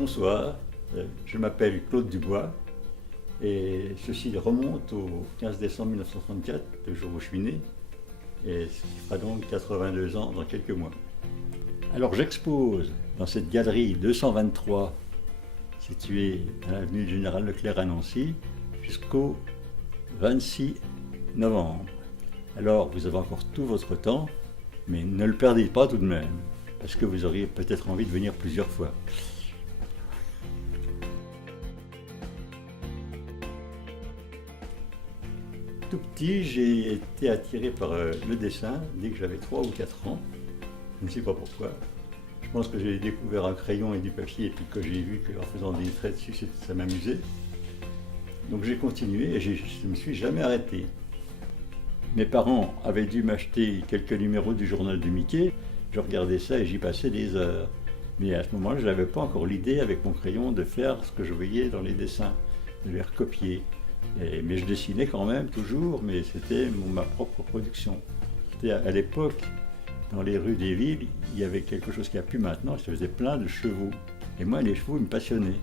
Bonsoir, je m'appelle Claude Dubois et ceci remonte au 15 décembre 1934, le jour où je suis né, et ce qui fera donc 82 ans dans quelques mois. Alors j'expose dans cette galerie 223 située à l'avenue du Général Leclerc à Nancy jusqu'au 26 novembre. Alors vous avez encore tout votre temps, mais ne le perdez pas tout de même, parce que vous auriez peut-être envie de venir plusieurs fois. Tout petit, j'ai été attiré par le dessin dès que j'avais 3 ou 4 ans. Je ne sais pas pourquoi. Je pense que j'ai découvert un crayon et du papier et puis que j'ai vu qu'en faisant des traits dessus, ça m'amusait. Donc j'ai continué et je ne me suis jamais arrêté. Mes parents avaient dû m'acheter quelques numéros du journal de Mickey. Je regardais ça et j'y passais des heures. Mais à ce moment-là, je n'avais pas encore l'idée avec mon crayon de faire ce que je voyais dans les dessins, de les recopier. Mais je dessinais quand même toujours, mais c'était ma propre production. À l'époque, dans les rues des villes, il y avait quelque chose qu'il n'y a plus maintenant, ça faisait plein de chevaux. Et moi, les chevaux, ils me passionnaient.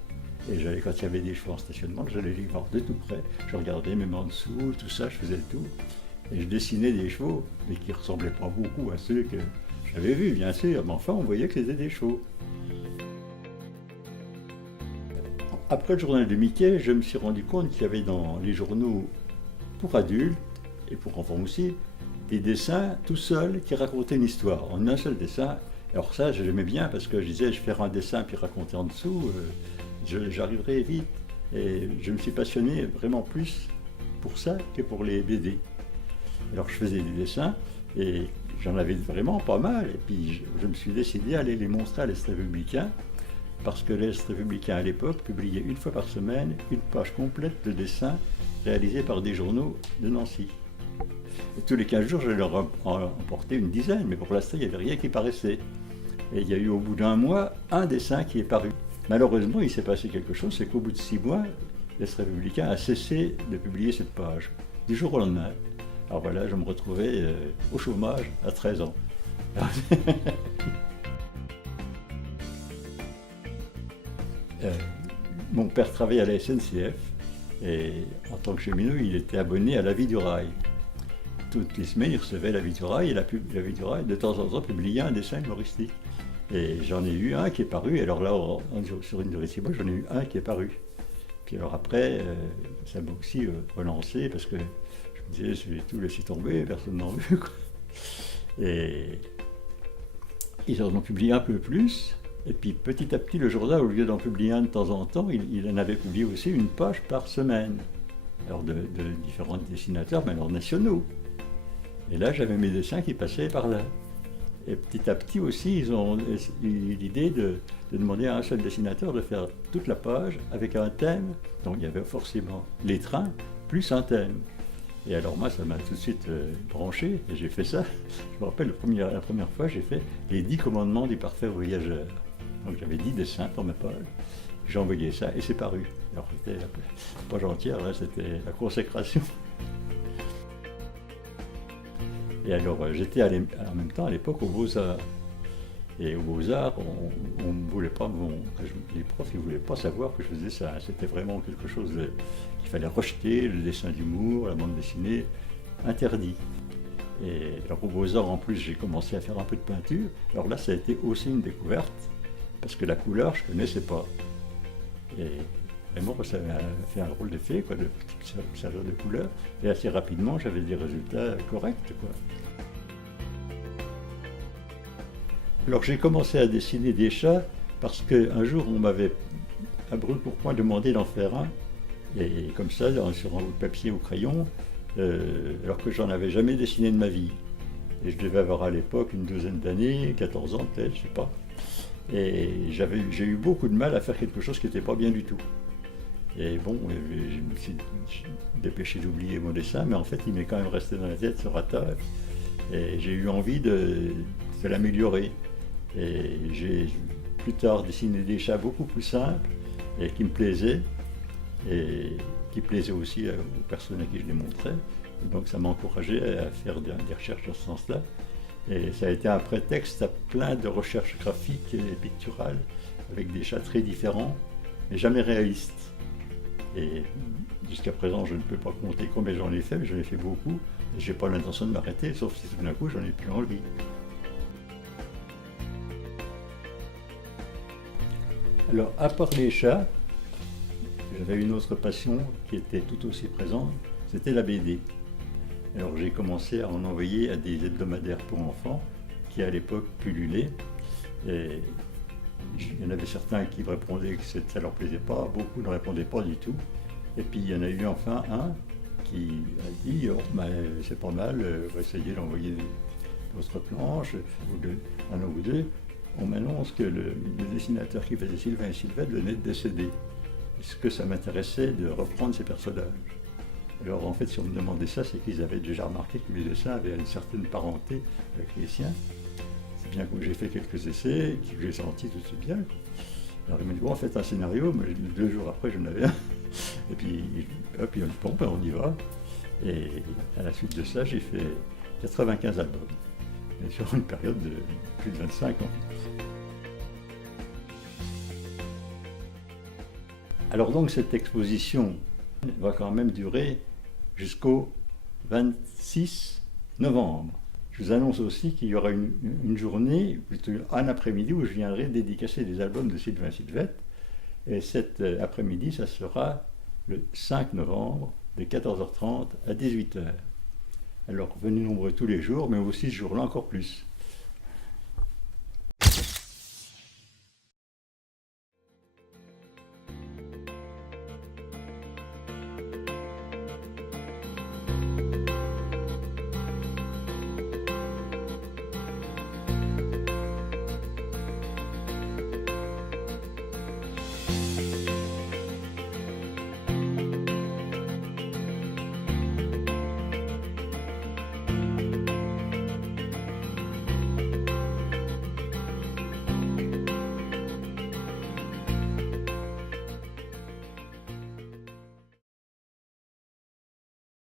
Et quand il y avait des chevaux en stationnement, j'allais les voir de tout près. Je regardais même en dessous, tout ça, je faisais le tour. Et je dessinais des chevaux, mais qui ne ressemblaient pas beaucoup à ceux que j'avais vus, bien sûr. Mais enfin, on voyait que c'était des chevaux. Après le journal de Mickey, je me suis rendu compte qu'il y avait dans les journaux pour adultes, et pour enfants aussi, des dessins tout seuls qui racontaient une histoire, en un seul dessin. Alors ça, j'aimais bien parce que je disais, je vais faire un dessin puis raconter en dessous, j'arriverai vite. Et je me suis passionné vraiment plus pour ça que pour les BD. Alors je faisais des dessins et j'en avais vraiment pas mal. Et puis je me suis décidé à aller les montrer à l'Est républicain, parce que l'Est républicain à l'époque publiait une fois par semaine une page complète de dessins réalisés par des journaux de Nancy. Et tous les 15 jours, je leur emportais une dizaine, mais pour l'instant, il n'y avait rien qui paraissait. Et il y a eu au bout d'un mois un dessin qui est paru. Malheureusement, il s'est passé quelque chose, c'est qu'au bout de 6 mois, l'Est républicain a cessé de publier cette page, du jour au lendemain. Alors voilà, je me retrouvais au chômage à 13 ans. Mon père travaillait à la SNCF et en tant que cheminot, il était abonné à La Vie du Rail. Toutes les semaines, il recevait La Vie du Rail et La Vie du Rail, de temps en temps, publiait un dessin humoristique. Et j'en ai eu un qui est paru, et alors là, sur une de ces mois, j'en ai eu un qui est paru. Puis alors après, ça m'a aussi relancé parce que je me disais, je vais tout laisser tomber, personne n'en veut, quoi. Et ils en ont publié un peu plus. Et puis petit à petit, le journal, au lieu d'en publier un de temps en temps, il en avait publié aussi une page par semaine. Alors de différents dessinateurs, mais alors nationaux. Et là, j'avais mes dessins qui passaient par là. Et petit à petit aussi, ils ont eu l'idée de demander à un seul dessinateur de faire toute la page avec un thème. Donc il y avait forcément les trains, plus un thème. Et alors moi, ça m'a tout de suite branché, et j'ai fait ça. Je me rappelle, la première fois, j'ai fait les 10 commandements du parfait voyageur. Donc j'avais 10 dessins pour ma page, j'ai envoyé ça et c'est paru. Alors c'était la page entière, là, c'était la consécration. Et alors j'étais en même temps à l'époque aux Beaux-Arts. Et aux Beaux-Arts, on ne voulait pas, les profs ne voulaient pas savoir que je faisais ça. C'était vraiment quelque chose qu'il fallait rejeter, le dessin d'humour, la bande dessinée, interdit. Et alors aux Beaux-Arts, en plus, j'ai commencé à faire un peu de peinture. Alors là, ça a été aussi une découverte, parce que la couleur, je ne connaissais pas. Et vraiment, ça m'a fait un rôle d'effet, quoi, de servir de couleur. Et assez rapidement, j'avais des résultats corrects, quoi. Alors j'ai commencé à dessiner des chats parce qu'un jour on m'avait à brûle-pourpoint demandé d'en faire un, et comme ça sur un bout de papier au crayon, alors que j'en avais jamais dessiné de ma vie. Et je devais avoir à l'époque une douzaine d'années, 14 ans peut-être, je sais pas. Et j'ai eu beaucoup de mal à faire quelque chose qui n'était pas bien du tout. Et bon, je me suis dépêché d'oublier mon dessin, mais en fait il m'est quand même resté dans la tête ce ratage. Et j'ai eu envie de l'améliorer. Et j'ai plus tard dessiné des chats beaucoup plus simples et qui me plaisaient, et qui plaisaient aussi aux personnes à qui je les montrais. Et donc ça m'a encouragé à faire des recherches dans ce sens-là. Et ça a été un prétexte à plein de recherches graphiques et picturales avec des chats très différents, mais jamais réalistes. Et jusqu'à présent, je ne peux pas compter combien j'en ai fait, mais j'en ai fait beaucoup. Et je n'ai pas l'intention de m'arrêter, sauf si tout d'un coup, j'en ai plus envie. Alors, à part les chats, j'avais une autre passion qui était tout aussi présente, c'était la BD. Alors j'ai commencé à en envoyer à des hebdomadaires pour enfants qui à l'époque pullulaient. Et il y en avait certains qui me répondaient que ça ne leur plaisait pas, beaucoup ne répondaient pas du tout. Et puis il y en a eu enfin un qui a dit oh, ben, c'est pas mal, on va essayer d'envoyer d'autres planches, un ou deux. On m'annonce que le dessinateur qui faisait Sylvain et Sylvette venait de décéder. Est-ce que ça m'intéressait de reprendre ces personnages? Alors en fait, si on me demandait ça, c'est qu'ils avaient déjà remarqué que mes dessins avaient une certaine parenté avec les siens. C'est bien que j'ai fait quelques essais, que j'ai senti tout de suite bien. Alors ils m'ont dit, bon, faites un scénario, mais 2 jours après, j'en avais un. Et puis, hop, ils m'ont dit, bon, ben, on y va. Et à la suite de ça, j'ai fait 95 albums. Et sur une période de plus de 25 ans. Alors donc, cette exposition va quand même durer jusqu'au 26 novembre. Je vous annonce aussi qu'il y aura une journée, plutôt un après-midi, où je viendrai dédicacer des albums de Sylvain Sylvette. Et cet après-midi, ça sera le 5 novembre, de 14h30 à 18h. Alors venez nombreux tous les jours, mais aussi ce jour-là encore plus.